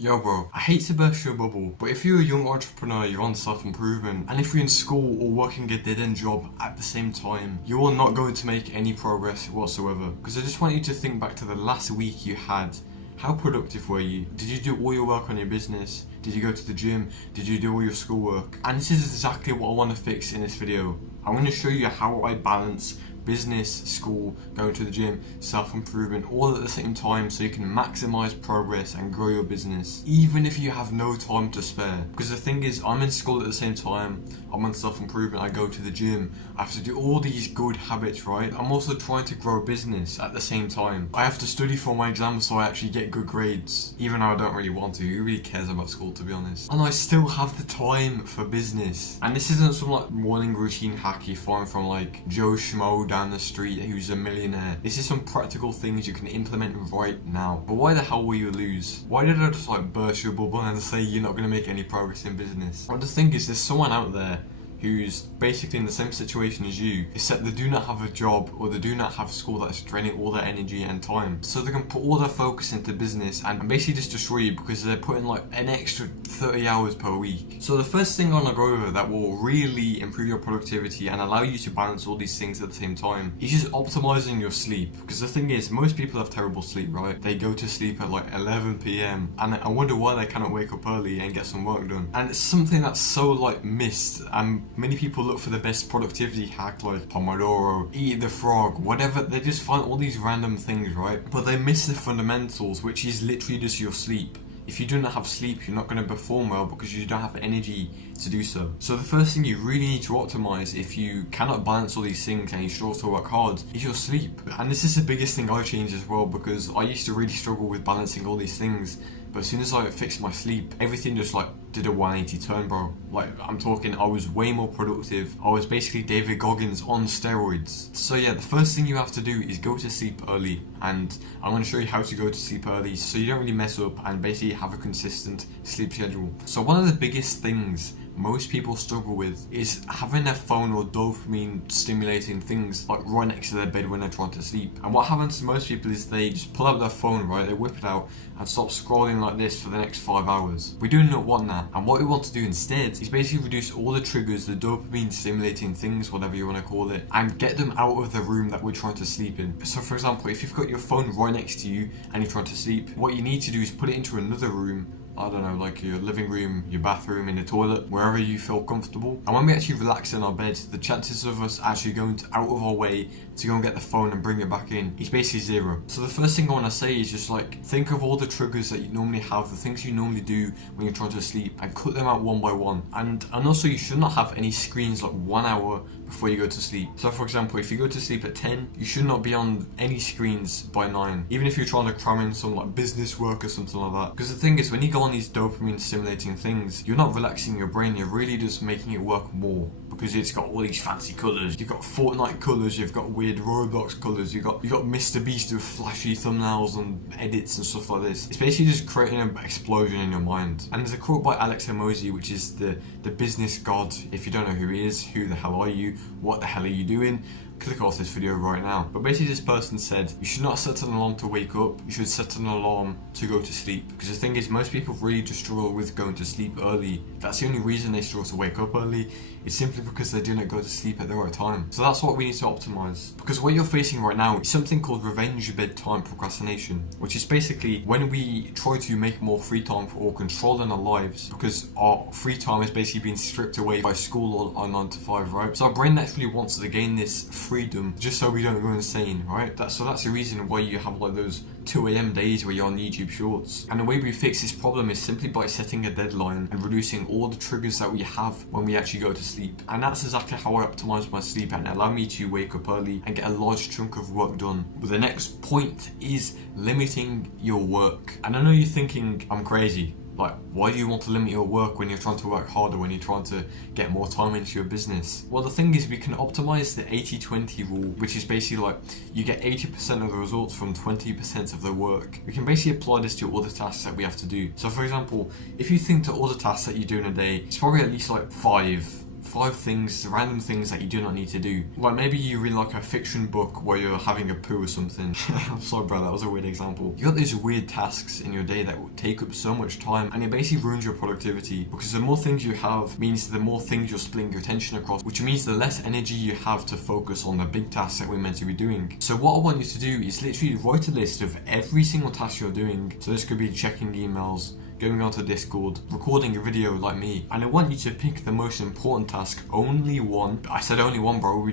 Yo bro, I hate to burst your bubble, but if you're a young entrepreneur, you're on self-improvement, and if you're in school or working a dead-end job at the same time, you are not going to make any progress whatsoever. Because I just want you to think back to the last week you had. How productive were you? Did you do all your work on your business? Did you go to the gym? Did you do all your schoolwork? And this is exactly what I want to fix in this video. I'm going to show you how I balance business, school, going to the gym, self-improvement, all at the same time so you can maximize progress and grow your business, even if you have no time to spare. Because the thing is, I'm in school at the same time, I'm on self-improvement, I go to the gym, I have to do all these good habits, right? I'm also trying to grow a business at the same time. I have to study for my exams so I actually get good grades, even though I don't really want to. Who really cares about school, to be honest? And I still have the time for business. And this isn't some like morning routine hack you find from like Joe Schmo down the street who's a millionaire. This is some practical things you can implement right now. But why the hell will you lose? Why did I just like burst your bubble and say you're not going to make any progress in business? Well, the thing is, there's someone out there who's basically in the same situation as you, except they do not have a job or they do not have school that's draining all their energy and time. So they can put all their focus into business and basically just destroy you because they're putting like an extra 30 hours per week. So the first thing I want to go over that will really improve your productivity and allow you to balance all these things at the same time is just optimizing your sleep. Because the thing is, most people have terrible sleep, right? They go to sleep at like 11 p.m. and I wonder why they cannot wake up early and get some work done. And it's something that's so like missed, and many people look for the best productivity hack like Pomodoro, eat the frog, whatever. They just find all these random things, right? But they miss the fundamentals, which is literally just your sleep. If you do not have sleep, you're not going to perform well because you don't have energy to do so. So the first thing you really need to optimize if you cannot balance all these things and you should also work hard is your sleep. And this is the biggest thing I changed as well, because I used to really struggle with balancing all these things. But as soon as I fixed my sleep, everything just like did a 180 turn, bro. Like, I'm talking, I was way more productive. I was basically David Goggins on steroids. So yeah, the first thing you have to do is go to sleep early. And I'm going to show you how to go to sleep early so you don't really mess up and basically have a consistent sleep schedule. So one of the biggest things most people struggle with is having their phone or dopamine stimulating things like right next to their bed when they're trying to sleep. And what happens to most people is they just pull out their phone, right? They whip it out and stop scrolling like this for the next 5 hours. We do not want that. And what we want to do instead is basically reduce all the triggers, the dopamine stimulating things, whatever you want to call it, and get them out of the room that we're trying to sleep in. So for example, if you've got your phone right next to you and you're trying to sleep, what you need to do is put it into another room. I don't know, like your living room, your bathroom, in the toilet, wherever you feel comfortable. And when we actually relax in our bed, the chances of us actually going out of our way to go and get the phone and bring it back in is basically zero. So the first thing I want to say is just like, think of all the triggers that you normally have, the things you normally do when you're trying to sleep, and cut them out one by one. And also, you should not have any screens like 1 hour before you go to sleep. So for example, if you go to sleep at 10, you should not be on any screens by 9, even if you're trying to cram in some like business work or something like that. Because the thing is, when you go on these dopamine stimulating things, you're not relaxing your brain, you're really just making it work more, because it's got all these fancy colours. You've got Fortnite colours, you've got weird Roblox colours, you've got Mr. Beast with flashy thumbnails and edits and stuff like this. It's basically just creating an explosion in your mind. And there's a quote by Alex Hormozi, which is the business god. If you don't know who he is, who the hell are you? What the hell are you doing? Click off this video right now. But basically, this person said you should not set an alarm to wake up, you should set an alarm to go to sleep. Because the thing is, most people really just struggle with going to sleep early. That's the only reason they struggle to wake up early. It's simply because they didn't go to sleep at the right time. So that's what we need to optimize. Because what you're facing right now is something called revenge bedtime procrastination, which is basically when we try to make more free time or control in our lives, because our free time is basically being stripped away by school or 9 to 5, right? So our brain naturally wants to gain this freedom just so we don't go insane, right? So that's the reason why you have like those 2 a.m. days where you're on YouTube Shorts. And the way we fix this problem is simply by setting a deadline and reducing all the triggers that we have when we actually go to sleep. And that's exactly how I optimize my sleep and allow me to wake up early and get a large chunk of work done. But the next point is limiting your work. And I know you're thinking I'm crazy. Like, why do you want to limit your work when you're trying to work harder, when you're trying to get more time into your business? Well, the thing is, we can optimize the 80-20 rule, which is basically like, you get 80% of the results from 20% of the work. We can basically apply this to all the tasks that we have to do. So for example, if you think that all the tasks that you do in a day, it's probably at least like 5 5 things, random things that you do not need to do. Like maybe you read like a fiction book where you're having a poo or something. I'm sorry bro, that was a weird example. You got these weird tasks in your day that will take up so much time, and it basically ruins your productivity, because the more things you have means the more things you're splitting your attention across, which means the less energy you have to focus on the big tasks that we're meant to be doing. So what I want you to do is literally write a list of every single task you're doing. So this could be checking emails, going onto Discord, recording a video like me, and I want you to pick the most important task, only one. I said only one, bro.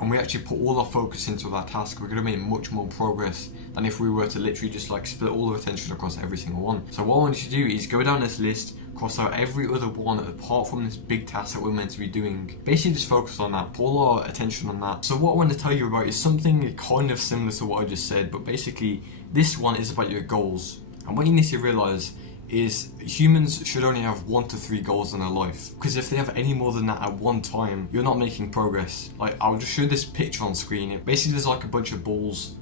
And we actually put all our focus into that task. We're going to make much more progress than if we were to literally just like split all of attention across every single one. So what I want you to do is go down this list, cross out every other one apart from this big task that we're meant to be doing. Basically just focus on that, put all our attention on that. So what I want to tell you about is something kind of similar to what I just said, but basically this one is about your goals. And what you need to realize is humans should only have 1 to 3 goals in their life, because if they have any more than that at one time, you're not making progress. Like, I'll just show this picture on screen. Basically there's like a bunch of balls,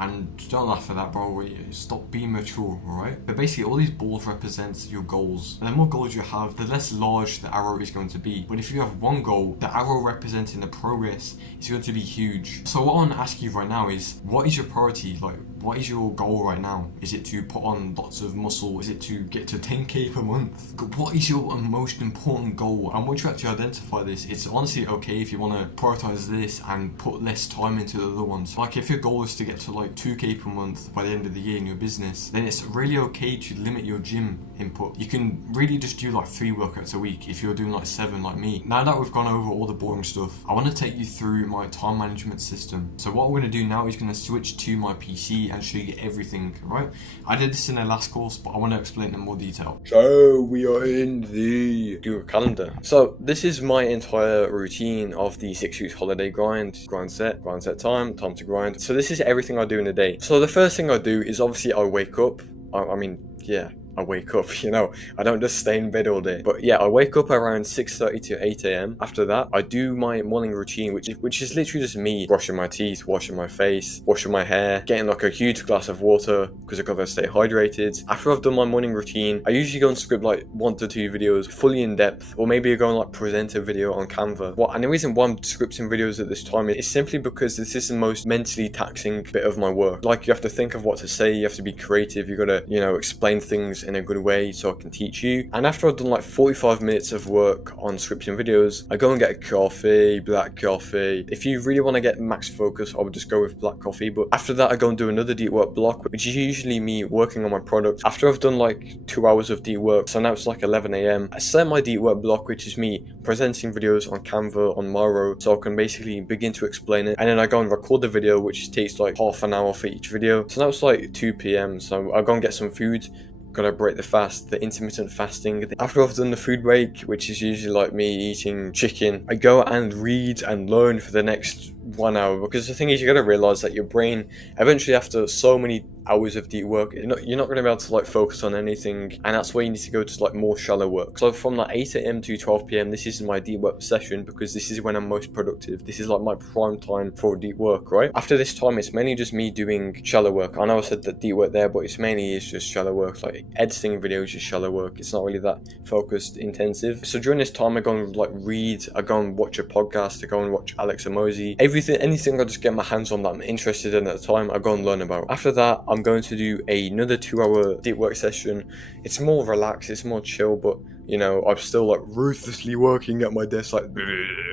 and don't laugh at that, bro. Stop being mature, alright? But basically all these balls represent your goals, and the more goals you have, the less large the arrow is going to be. But if you have one goal, the arrow representing the progress is going to be huge. So what I want to ask you right now is, what is your priority? Like, what is your goal right now? Is it to put on lots of muscle? Is it to get to 10k per month? What is your most important goal? And once you actually identify this, it's honestly okay if you want to prioritize this and put less time into the other ones. Like if your goal is to get to like 2k per month by the end of the year in your business, then it's really okay to limit your gym input. You can really just do like 3 workouts a week if you're doing like 7 like me. Now that we've gone over all the boring stuff, I want to take you through my time management system. So what I'm going to do now is going to switch to my PC and show you everything, right? I did this in the last course, but I want to explain it in more detail. So we are in the Google Calendar. So this is my entire routine of the 6 weeks holiday grind set time to grind. So this is everything I do in a day. So the first thing I do is obviously I wake up. I wake up, you know, I don't just stay in bed all day. But yeah, I wake up around 6:30 to 8 a.m. After that, I do my morning routine, which is literally just me brushing my teeth, washing my face, washing my hair, getting like a huge glass of water because I've got to stay hydrated. After I've done my morning routine, I usually go and script like 1 to 2 videos fully in depth, or maybe I go and like present a video on Canva. And the reason why I'm scripting videos at this time is simply because this is the most mentally taxing bit of my work. Like, you have to think of what to say, you have to be creative, you gotta, you know, explain things in a good way so I can teach you. And after I've done like 45 minutes of work on scripting videos, I go and get a coffee, black coffee. If you really want to get max focus, I would just go with black coffee. But after that, I go and do another deep work block, which is usually me working on my product. After I've done like 2 hours of deep work, so now it's like 11 a.m. I set my deep work block, which is me presenting videos on Canva on Miro, so I can basically begin to explain it. And then I go and record the video, which takes like half an hour for each video. So now it's like 2 p.m. So I go and get some food. Gotta break the fast, the intermittent fasting. After I've done the food break, which is usually like me eating chicken, I go and read and learn for the next 1 hour, because the thing is, you gotta realize that your brain eventually, after so many hours of deep work, you're not going to be able to like focus on anything, and that's why you need to go to like more shallow work. So from like 8 a.m. to 12 p.m. this is my deep work session, because this is when I'm most productive. This is like my prime time for deep work, right? After this time, it's mainly just me doing shallow work. I know I said that deep work there, but it's mainly is just shallow work. Like editing videos is shallow work. It's not really that focused intensive. So during this time, I go and like read, I go and watch a podcast, I go and watch Alex Hormozi, anything I just get my hands on that I'm interested in at the time, I go and learn about. After that, I'm going to do another 2-hour deep work session. It's more relaxed, it's more chill, but you know, I'm still like ruthlessly working at my desk, like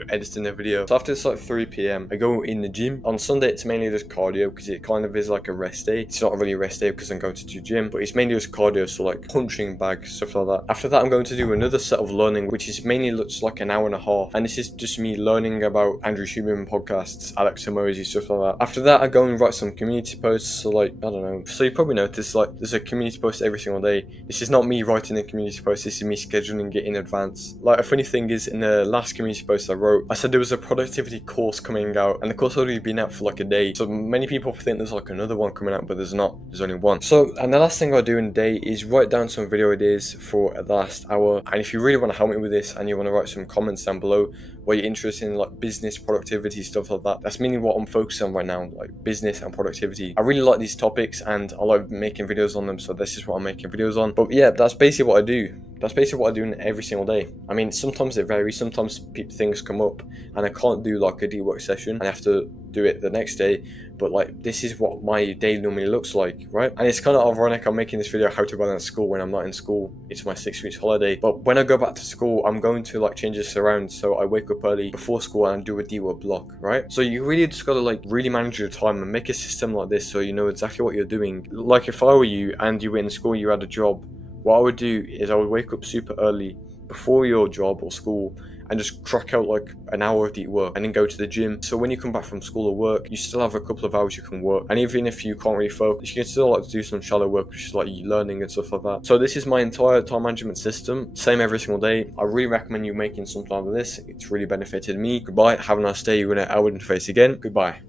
editing a video. So after it's like 3 p.m, I go in the gym. On Sunday, it's mainly just cardio, because it kind of is like a rest day. It's not really a rest day because I'm going to do gym, but it's mainly just cardio, so like punching bags, stuff like that. After that, I'm going to do another set of learning, which is mainly looks like an hour and a half, and this is just me learning about Andrew Huberman podcasts, Alex Hormozi, stuff like that. After that, I go and write some community posts. So like, I don't know, so you probably noticed like there's a community post every single day. This is not me writing a community post, this is me scheduling it in advance. Like, a funny thing is, in the last community post I wrote, I said there was a productivity course coming out, and the course had already been out for like a day. So many people think there's like another one coming out, but there's not. There's only one. So, and the last thing I do in a day is write down some video ideas for the last hour. And if you really want to help me with this, and you want to write some comments down below where you're interested in like business, productivity, stuff like that, that's mainly what I'm focusing on right now, like business and productivity. I really like these topics and I like making videos on them, so this is what I'm making videos on. But yeah, that's basically what I do. That's basically what I do every single day. I mean, sometimes it varies. Sometimes things come up and I can't do like a deep work session and I have to do it the next day. But like, this is what my day normally looks like, right? And it's kind of ironic I'm making this video how to balance school when I'm not in school. It's my 6 weeks holiday. But when I go back to school, I'm going to like change this around. So I wake up early before school and do a deep work block, right? So you really just gotta like really manage your time and make a system like this so you know exactly what you're doing. Like if I were you and you were in school, you had a job, what I would do is I would wake up super early before your job or school and just crack out like an hour of deep work and then go to the gym. So when you come back from school or work, you still have a couple of hours you can work. And even if you can't really focus, you can still like do some shallow work, which is like learning and stuff like that. So this is my entire time management system, same every single day. I really recommend you making something out of this. It's really benefited me. Goodbye, have a nice day. You're gonna Outward Interface again. Goodbye.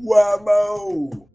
Whammo!